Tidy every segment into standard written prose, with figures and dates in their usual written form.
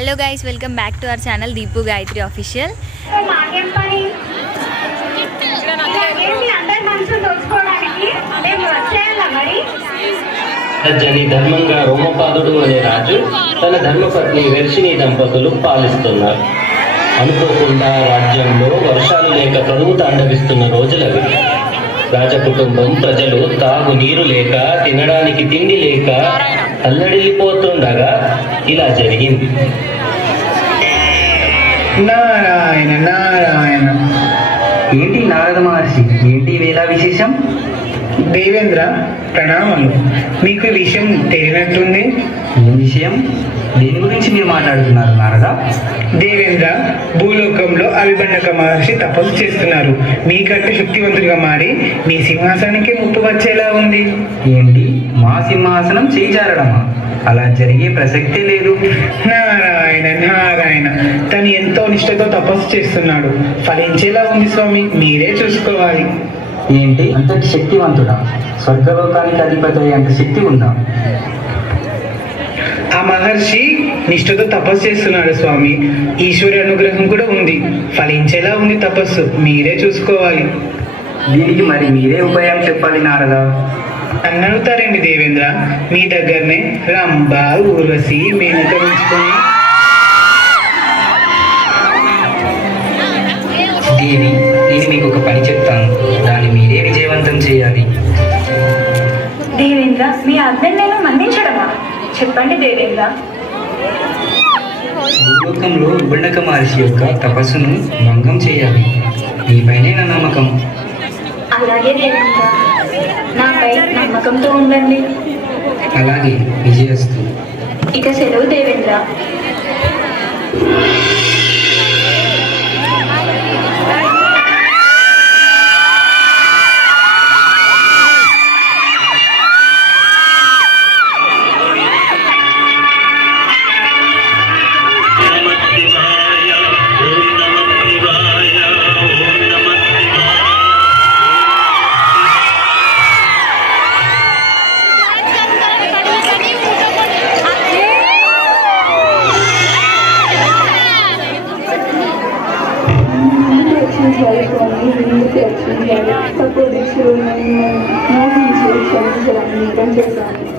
Hello guys, welcome back to our channel Deepu Gayatri official. ధర్మంగా రోమపాదుడు అనే రాజు తన ధర్మపత్ని వెర్షిని దంపతులు పాలిస్తున్నారు. అనుకోకుండా రాజ్యంలో వర్షాలు లేక కరువు తాండవిస్తున్న రోజులవి. రాజకుటుంబం ప్రజలు తాగు నీరు లేక, తినడానికి తిండి లేక అల్లడిల్లిపోతుండగా ఇలా జరిగింది. నారాయణ నారాయణ. ఏంటి నారద మహర్షి, ఏంటి వేళ విశేషం? దేవేంద్ర ప్రణామాలు. మీకు విషయం తెలియనట్టుంది. ఏం విషయం? దేని గురించి మీరు మాట్లాడుతున్నారు నారద? దేవేంద్ర, భూలోకంలో అవిబండక మహర్షి తపస్సు చేస్తున్నారు. మీకంటే శక్తివంతుడిగా మారి మీ సింహాసనానికి ముప్పు వచ్చేలా ఉంది. ఏంటి, మా సింహాసనం చేజారడమా? అలా జరిగే ప్రసక్తే లేదు. నారాయణ నారాయణ. తను ఎంతో నిష్ఠతో తపస్సు చేస్తున్నాడు. ఫలించేలా ఉంది స్వామి, మీరే చూసుకోవాలి. ఏంటి, అంతటి శక్తివంతుడా? స్వర్గలోకానికి అధిపతి అంత శక్తి ఉందా? ఆ మహర్షి నిష్ఠతో తపస్సు చేస్తున్నాడు స్వామి. ఈశ్వరి అనుగ్రహం కూడా ఉంది. ఫలించేలా ఉంది తపస్సు, మీరే చూసుకోవాలి. దీనికి మరి మీరే ఉపాయం చెప్పాలి నారదా. నన్ను అడుగుతారండి దేవేంద్ర. మీ దగ్గరనే రంభ, ఊర్వశి, మేనక ఉంచుకొని. దేవి, నేను మీకు ఒక పని చెప్తాను, దాన్ని మీరే విజయవంతం చేయాలి. దేవేంద్ర, మీ ఆజ్ఞను నేను మన్నించడమా? చెప్పండి దేవేంద్ర. భూలోకంలో విబండక మహర్షి యొక్క తపస్సును భంగం చేయాలి. మీపైనే నా నమ్మకం. అలాగే దేవేంద్ర, నాపై నమ్మకంతో ఉండండి. అలాగే, విజయస్తు. ఇక సెలవు దేవేంద్ర.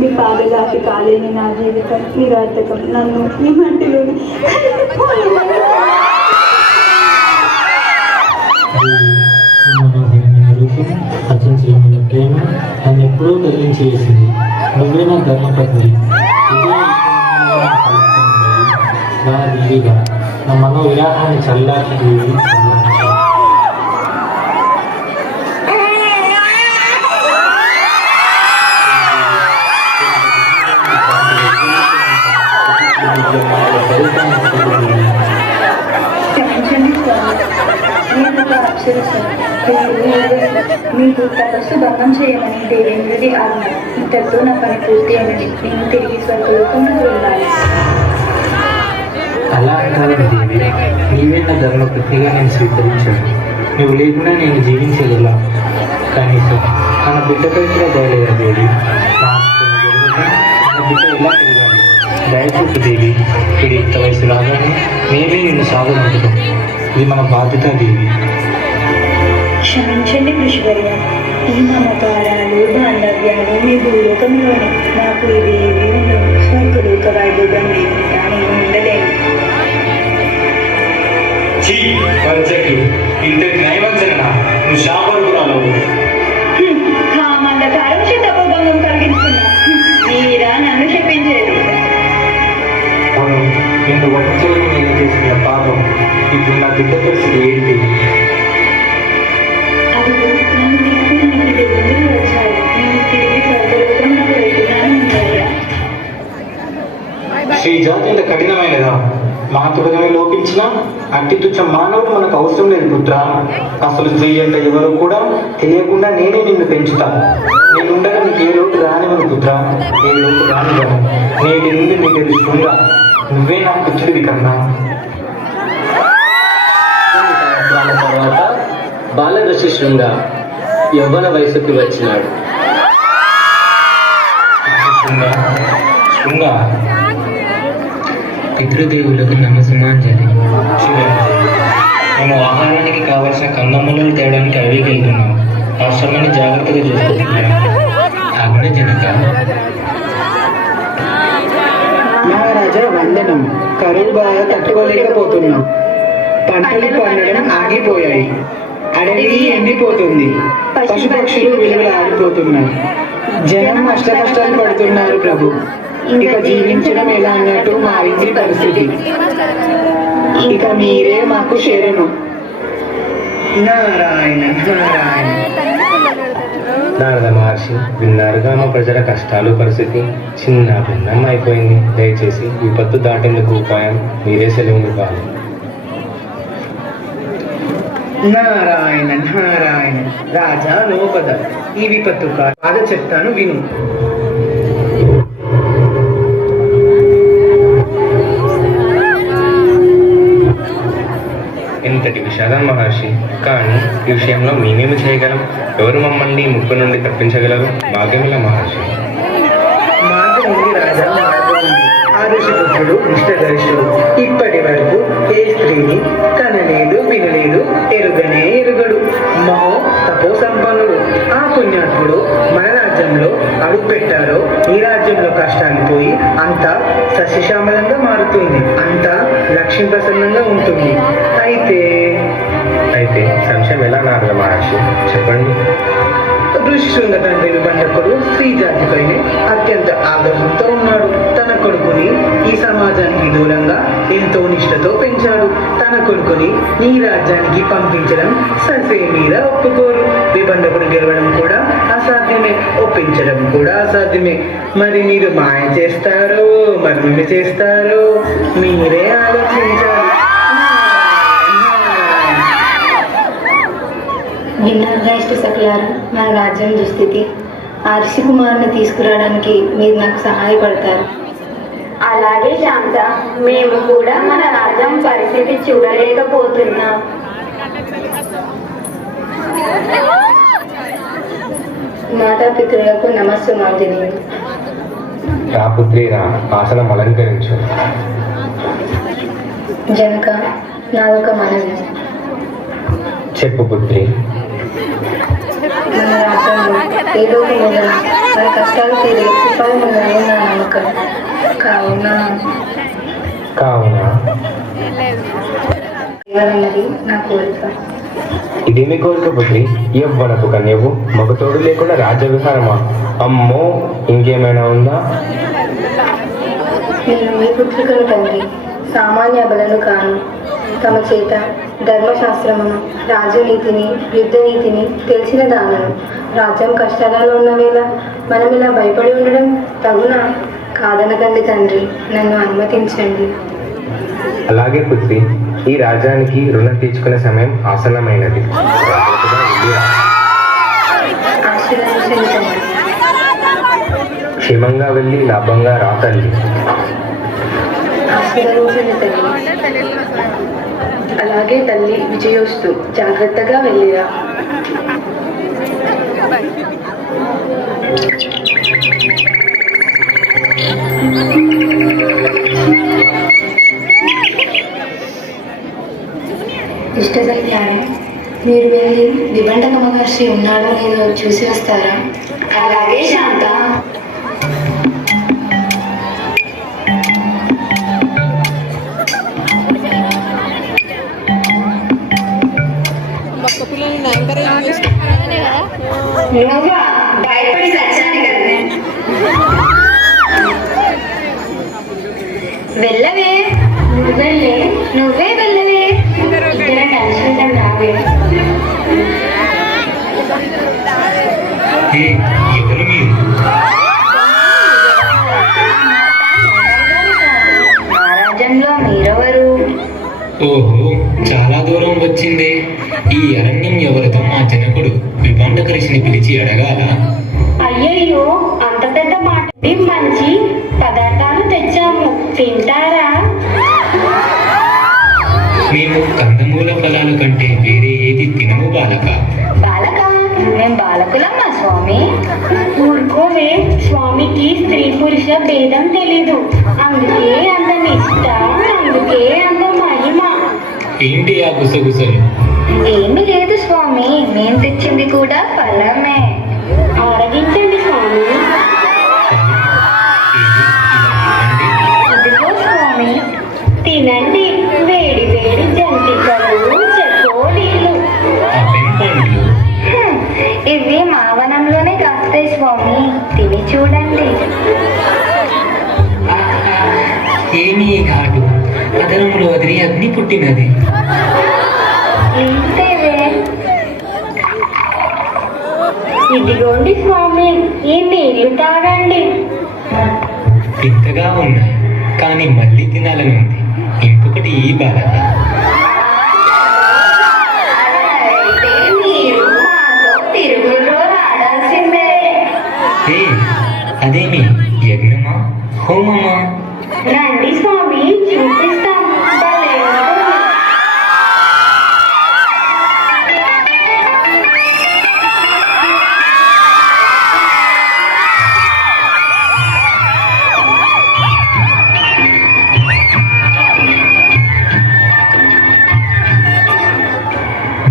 మీ పాదదాటి కాలేని నా జీవితం నిరార్థకం. నన్ను మీ మంటిలో అచంచలమైన ప్రేమ నన్ను ఎప్పుడూ కదిలించి వేసింది. నువ్వే నా ధర్మపత్ని. నా వీడిగా నా మనోవిలాహాన్ని చల్లార్చి క్షమించండి స్వామి. నేను ఒక అప్సరసను. మీకు తపస్సు భంగం చేయమని దేవేంద్రుడి ఆజ్ఞ. ఇంతతో నా పని పూర్తి అయినది. నేను తిరిగి స్వర్గలోకంలో వెళ్ళాలి. అలా అంటారు దేవి. నీవే నా ధర్మపత్నిగా నేను స్వీకరించాను. నువ్వు లేకుండా నేను జీవించగలా. కనీసం మన బిడ్డపై కూడా దయలేదా దేవి? మన బిడ్డ ఎలా తిరగాలి? దయచూపు దేవి. ఇది ఇంత వయసు రాగానే మేమే నిన్ను సాగనంటున్నాం. ఇది మన బాధ్యత దేవి. క్షమించండి ఋషివర్య. ఈ మమకారాలు, బాంధవ్యాలు మీ భూలోకంలోనే. నాకు ఇది ఏమీ ఉండవు. స్వర్గలోక వైభోగం లేకుండా నేను ఉండలేను. ఇంతటి నైవంచన నువ్వు శాపరుకురాలవు. కామందకారం శతభంగం కలిగించుకున్నా. మీరా నన్ను చెప్పించేది. అవును, నిన్ను వంచని నేను చేసిన పాపం. ఇప్పుడు నా బిడ్డ పరిస్థితి ఏంటి? అదిగో నన్ను తీసుకుని దేవుడు వచ్చాడు. నేను తిరిగి స్వర్గలోకంలో వెళ్తున్నాను అయ్యా. శ్రీ జాతి ఇంత కఠినమైనదా? మాతృడమే లోపించిన అట్టి తుచ్చ మానవుడు మనకు అవసరం లేదు పుత్ర. అసలు స్త్రీ అంటే ఎవరు కూడా తెలియకుండా నేనే నిన్ను పెంచుతా. నేనుండగా నీకు ఏ లోటు రానివ్వను పుత్ర, ఏ లోటు రానివ్వను. నేటి నుండి నీకు తెలుస్తుందా, నువ్వే నా పుత్రుడివి కన్నా. సంవత్సరాల తర్వాత బాలఋషి శృంగ యవ్వన వయసుకి వచ్చినాడు. శృంగ పితృదేవులకు నమస్సుమాంజలి. మేము ఆహారానికి కావలసిన కందమూలాలు తేయడానికి అడవికి వెళ్తున్నాం. ఆశ్రమాన్ని జాగ్రత్తగా చూసుకుంటున్నాం. ఆజ్ఞ జనక. మహారాజా వందనం. కరువు బాగా తట్టుకోలేకపోతున్నాం. పంటలు పండడం ఆగిపోయాయి. అడవి ఎండిపోతుంది. పశుపక్షులు విలువలు ఆగిపోతున్నాయి. జనం అష్ట కష్టాలు పడుతున్నారు ప్రభు. ఇక జీవించడం ఎలా అన్నట్టు మారింది పరిస్థితి. ఇక మీరే మాకు శరణు. నారాయణ నారాయణ. నారద మహర్షి, విన్నారుగా మా ప్రజల కష్టాలు పరిస్థితి. చిన్న భిన్నం అయిపోయింది. దయచేసి విపత్తు దాటేందుకు ఉపాయం మీరే సెలవునివ్వాలి. నారాయణ నారాయణ. రాజా లోపద. ఈ విపత్తు బాధ చెప్తాను విను. ఇంతటి విషాదం మహర్షి. కానీ ఈ విషయంలో మేమేమి చేయగలం? ఎవరు మమ్మల్ని ఈ ముప్పు నుండి తప్పించగలరు? మాకేమిలా మహర్షి. మార్గం ఉంది రాజా, మార్గం ఉంది. ఆరుషిపుత్రుడు నిష్ఠగరిష్ఠుడు. ఇప్పటి వరకు ఏ స్త్రీని కనలేదు, వినలేదు, ఎరుగనే ఎరుగడు. మహో తపో సంపన్నుడు. ఆ పుణ్యాత్ముడు మన రాజ్యంలో అడుగు పెట్టారో ఈ రాజ్యంలో కష్టాలు పోయి అంతా సస్యశ్యామలంగా మారుతుంది. అంతా లక్ష్మీ ప్రసన్నంగా ఉంటుంది. అయితే సంశయం ఎలా నారద మహర్షి? చెప్పండి. ఋషిశృంగ తండ్రి విభండకుడు స్త్రీ జాతిపైనే అత్యంత ఆగ్రహంతో ఉన్నాడు. తన కొడుకుని ఈ సమాజానికి దూరంగా ఎంతో నిష్ఠతో పెంచాడు. తన కొడుకుని ఈ రాజ్యానికి పంపించడం ససే మీద ఒప్పుకోరు. విభండకుడు గెలవడం కూడా అసాధ్యమే, ఒప్పించడం కూడా అసాధ్యమే. మరి మీరు మాయ చేస్తారో మర్మమి చేస్తారో మీరే ఆలోచించాలి. విన్నారుగా ఇష్ట సకలారా మన రాజ్యం దుస్థితి. ఆ ఋషి కుమారుని తీసుకురావడానికి మీరు నాకు సహాయపడతారు. అలాగే శాంత, మేము కూడా మన రాజ్యం పరిస్థితి చూడలేకపోతున్నాం. మాతాపితృలకు నమస్సుమాంజలి. రా పుత్రి రా, ఆసనం అలంకరించు. జనక, నాదొక మనవి. చెప్పు పుత్రి. మన రాజ్యంలో ఏదో ఒక మూలన మన కష్టాలు తీరే ఉపాయం ఉందని నా నమ్మకం. కావున ఎవరన్నది నా కోరిక. ఇదేమి కోరిక పుత్రి? ఎవ్వనకు కన్యవు, మగతోడు లేకుండా రాజ్య విహారమా? అమ్మో, ఇంకేమైనా ఉందా? నేను మీ పుత్రికను తండ్రి, సామాన్య బలను కాను. తమ చేత ధర్మశాస్త్రమును, రాజనీతిని, యుద్ధ నీతిని తెలిసిన దానను. రాజ్యం కష్టాలలో ఉన్న వేళ మనం ఇలా భయపడి ఉండడం తగునా? కాదనకండి తండ్రి, నన్ను అనుమతించండి. అలాగే పుత్రి, ఈ రాజ్యానికి రుణం తీర్చుకునే సమయం ఆసన్నమైనది. ఆశీర్వదించండి తండ్రి. క్షేమంగా వెళ్ళి లాభంగా రా తల్లి. ఆశీర్వదించండి తల్లి. అలాగే తల్లి, విజయోస్తు. జాగ్రత్తగా వెళ్ళిరా. ఇష్టసఖ్యాన్ని మీరు వెళ్ళి విభండక మహర్షి ఉన్నాడో లేదో చూసి వస్తారా? అలాగే శాంత. నువ్వా? భయపడి సచ్చాను కదా. వెళ్ళవే, నువ్వే వెళ్ళవే. ఇద్దరం కలిసి ఉంటాం రావే. ఎవరు మీరు? మా రాజ్యంలో మీరెవరు? ఓహో, చాలా దూరం వచ్చిందే. ఈ అరణ్యం ఎవరితో మా జనకుడు విభండక ఋషిని పిలిచి అడగాల. అయ్యయ్యో, అంత పెద్ద మాట. మంచి పదార్థాలు తెచ్చాము, తింటారా? మేము కందమూల ఫలాల కంటే వేరే ఏది తినము బాలక. బాలక, మేం బాలకులమ్మా స్వామి. ఊరుకోవే, స్వామికి స్త్రీ పురుష భేదం తెలీదు, అందుకే అంత నిష్ట అందుకే అంత మహిమ. ఏంటి ఆ గుసగుసలు? ఏమీ లేదు స్వామి, నేను తెచ్చింది కూడా ఫలమే. ఆరగించండి స్వామి. ఏది? ఇలా ఇవ్వండి. ఇదిగో స్వామి, తినండి. వేడి వేడి జంతికలు, చెకోడీలు. అవేం పండ్లు? ఇవి మావనంలోనే కాస్తాయి స్వామి, తిని చూడండి. ఏమీ ఘాటు అదనంలో అదిరి అగ్ని పుట్టినది. ఇంతేవే. ఇదిగోండి స్వామి, ఈ నీళ్లు తాగండి. వింతగా ఉన్నాయి, కానీ మళ్ళీ తినాలని ఉంది. ఇంకొకటి ఈ బాలక. అయితే మీరు మాతో తిరుగులో రాడాల్సిందే. ఏ, అదేమి యజ్ఞమా హోమమా? రండి స్వామి, చూపిస్తాం. భలే ఉంటుంది.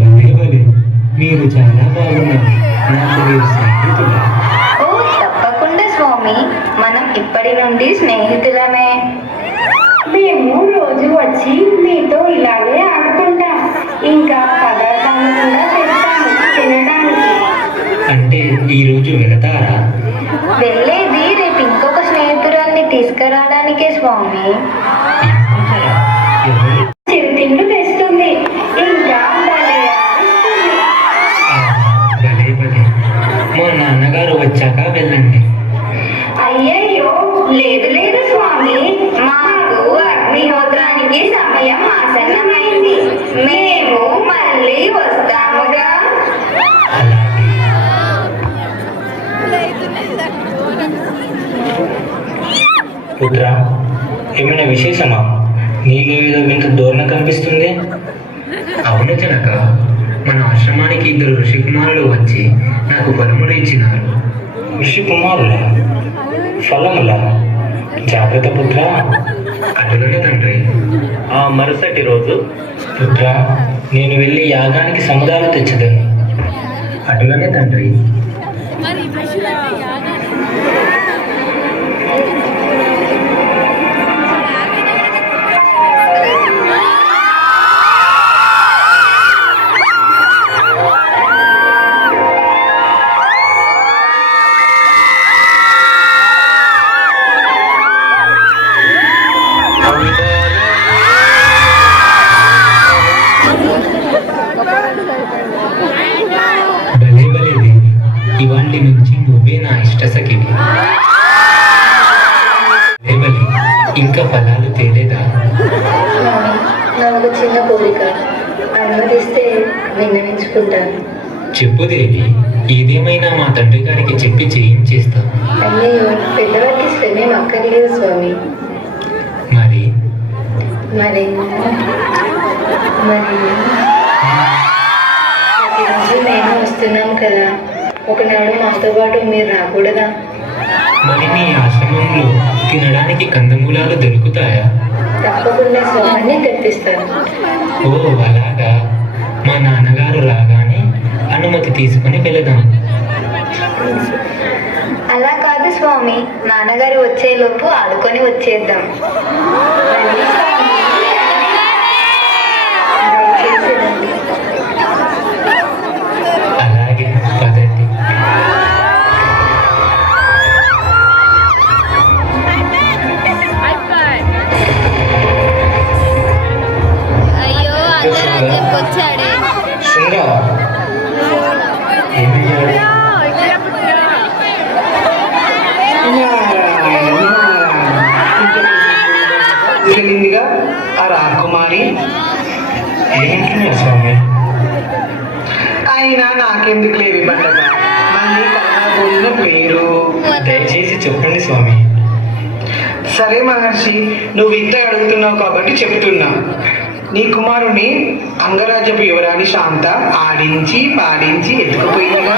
భలే భలే, మీరు చాలా బాగున్నారు. నాకు మీరు స్నేహితులా? ఓ తప్పకుండా స్వామి, మనం ఇప్పటి నుండి స్నేహితులమే. మేము రోజు వచ్చి మీతో ఇలాగే ఆడుకుంటాం. ఇంకా పదార్థాలు కూడా తెస్తాము తినడానికి. అంటే ఈరోజు వెళతారా? వెళ్ళేది రేపు ఇంకొక స్నేహితురాల్ని తీసుకురావడానికే స్వామి. ఇంకొకరా? ఎవరు? చిరుతిండ్లు తెస్తుంది. ఇంకా భలే ఆడిస్తుంది. భలే భలే, మా నాన్నగారు వచ్చాక వెళ్ళండి. అయ్యయ్యో, లేదు లేదు స్వామి, మాకు అగ్నిహోత్రానికి సమయం ఆసన్నమైంది. మేము మళ్ళీ వస్తాముగా. అలాగే. పుత్ర, ఏమైనా విశేషమా? నీలో ఏదో వింత ధోరణ కనిపిస్తుంది. అవును జనక, మన ఆశ్రమానికి 2 ఋషికుమారులు వచ్చి నాకు ఫలములు ఇచ్చినారు. ఋషి కుమారుల ఫలముల? జాగ్రత్త పుత్ర. అటులనే తండ్రి. ఆ మరుసటి రోజు పుత్ర, నేను వెళ్ళి యాగానికి సముదాలు తెచ్చదను. అటులనే తండ్రి. భలే భలే దేవి, ఇవాళ నుంచి నువ్వే నా ఇష్ట సఖివి. భలే భలే, ఇంకా ఫలాలు తేలేదా? స్వామి, నా ఒక చిన్న కోరిక, అనుమతిస్తే విన్నవించుకుంటాను. చెప్పు దేవి, ఏదేమైనా మా తండ్రి గారికి చెప్పి చేయించేస్తా. అయ్యయ్యో, పెద్దవారికి శ్రమేం అక్కర్లేదు స్వామి. మరి మరి మరి ప్రతిరోజు మేము వస్తున్నాం కదా, ఒకనాడు మాతో పాటు మీరు రాకూడదా? మరి మీ ఆశ్రమంలో తినడానికి కందమూలాలు దొరుకుతాయా? తప్పకుండా స్వామిని తెప్పిస్తాను. ఓ అలాగా, మా నాన్నగారు రాగానే అనుమతి తీసుకొని వెళదాం. అలా కాదు స్వామి, నాన్నగారు వచ్చేలోపు ఆడుకొని వచ్చేద్దాం. రండి స్వామి. దయచేసి రండి. అలాగే పదండి. అయ్యో అందరూ అని చెప్పొచ్చాడే. శృంగ, ఏమయ్యాడు? తెలియదుగా ఆ రాకుమారి. ఏమంటున్నారు స్వామి? అయినా నాకెందుకు లేవి పండగ, మళ్ళీ కలగబోయిన పేరు. దయచేసి చెప్పండి స్వామి. సరే మహర్షి, నువ్వు ఇంత అడుగుతున్నావు కాబట్టి చెప్తున్నా. నీ కుమారుని అంగరాజ్యపు యువరాణి శాంత ఆడించి పాడించి ఎత్తుకుపోయిందిగా.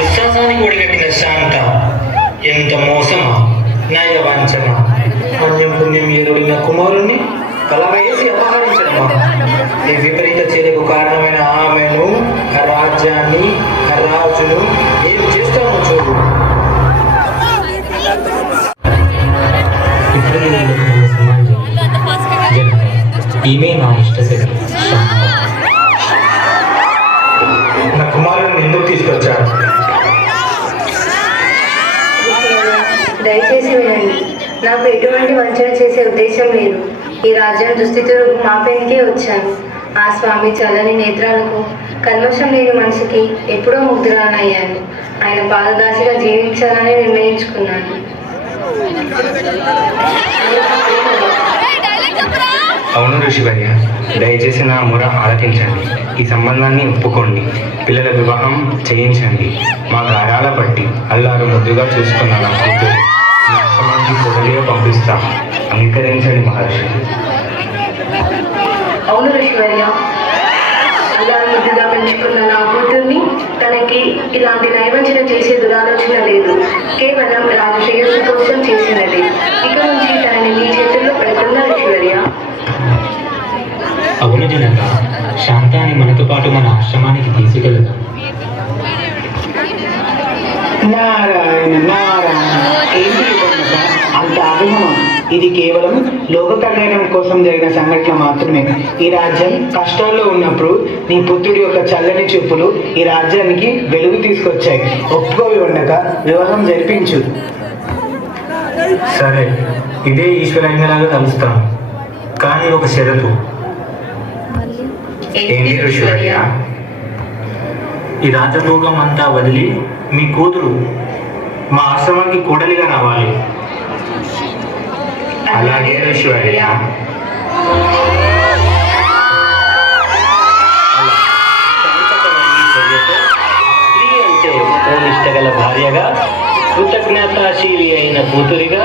విశ్వాసానికి ఒడిగట్టిన శాంత ఎంత మోసమా, నయవంచమా! అన్యం పుణ్యం ఎదుడిన కుమారుణ్ణి కలవేసి అపహరించడమా? ఈ విపరీత చర్యకు కారణమైన ఆమెను, ఆ రాజ్యాన్ని, ఆ రాజును ఏం చేస్తామో చూడు. ఇప్పుడు నేను సమాజం ఈమె నా ఇష్ట శక్తి నా కుమారుడిని ఎందుకు తీసుకొచ్చాడు? దయచేసి వినండి, నాకు ఎటువంటి వంచన చేసే ఉద్దేశం లేదు. ఈ రాజ్యం దుస్థితులకు మాపేందుకే వచ్చాను. ఆ స్వామి చల్లని నేత్రాలకు కల్మషం లేని మనిషికి ఎప్పుడో ముగ్ధురాలయ్యాను. ఆయన పాదదాసిగా జీవించాలని నిర్ణయించుకున్నాను. అవును ఋషివర్య, దయచేసి నా మొర ఆలకించండి. ఈ సంబంధాన్ని ఒప్పుకోండి. పిల్లల వివాహం చేయించండి. మా గారాల బట్టి అల్లారు ముద్దుగా చూసుకున్న నా కూతురు ఈ ఆశ్రమానికి పొదలిగా పంపిస్తాం. అంగీకరించండి మహర్షి. అవును ఋషివర్య, అలా ముద్దుగా పెంచుకున్న నా కూతుర్ని తనకి ఇలాంటి నైవంచన చేసే దురాలోచన లేదు. కేవలం రాజు శ్రేయస్సు కోసం చేసినది. ఇక నుంచి తనని మీ చేతుల్లో పెడుతున్న ఋషివర్య. అవును జనక, శాంతాన్ని మనతో పాటు మన ఆశ్రమానికి తీసుకెళ్దాం. నారాయణ నారాయణ, ఏంటి ఇవ్వక అంత ఆగ్రహమా? ఇది కేవలం లోక కళ్యాణం కోసం జరిగిన సంఘటన మాత్రమే. ఈ రాజ్యం కష్టాల్లో ఉన్నప్పుడు నీ పుత్రుడి యొక్క చల్లని చూపులు ఈ రాజ్యానికి వెలుగు తీసుకొచ్చాయి. ఒప్పుకోవి ఉండక వివాహం జరిపించు. సరే, ఇదే ఈశ్వరంగలాగా కలుస్తాను. కానీ ఒక షరతు. ఏంటి ఋషివర్య? ఈ రాజభోగం అంతా వదిలి మీ కూతురు మా ఆశ్రమానికి కోడలిగా రావాలి. అలాగే ఋషివర్య. స్త్రీ అంటే నిష్టగల భార్యగా, కృతజ్ఞతాశీలి అయిన కూతురిగా,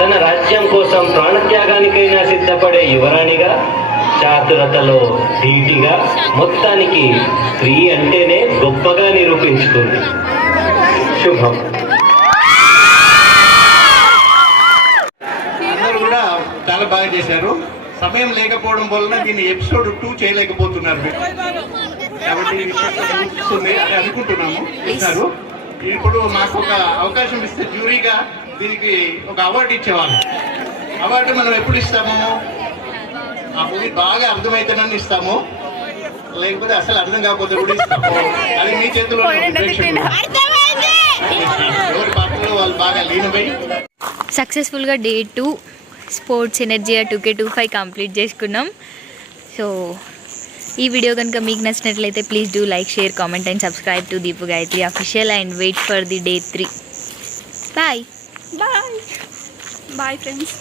తన రాజ్యం కోసం ప్రాణత్యాగానికైనా సిద్ధపడే యువరాణిగా, చాతురతలో ధీటిగా, మొత్తానికి స్త్రీ అంటేనే గొప్పగా నిరూపించుకుంది. శుభం. అందరూ కూడా చాలా బాగా చేశారు. సమయం లేకపోవడం వలన దీన్ని ఎపిసోడ్ 2 చేయలేకపోతున్నారు మీరు. కాబట్టి వస్తుంది అని అనుకుంటున్నాము. ఇస్తారు. ఇప్పుడు మాకు ఒక అవకాశం ఇస్తే జ్యూరీగా దీనికి ఒక అవార్డు ఇచ్చేవాళ్ళు. అవార్డు మనం ఎప్పుడు ఇస్తాము? ఆ మూవీ బాగా అర్థమైతేనని ఇస్తాము, లేకపోతే అసలు అర్థం కాకపోతే కూడా ఇస్తాము. అది మీ చేతిలో ఎవరి పాత్రలో వాళ్ళు బాగా లీనమై సక్సెస్ఫుల్గా day 2 sports energy 2K25 complete చేసుకున్నాం. సో ఈ వీడియో కనుక మీకు నచ్చినట్లయితే please do like, share, comment and subscribe to Deepu Gayatri official and wait for the day 3. Bye bye bye friends.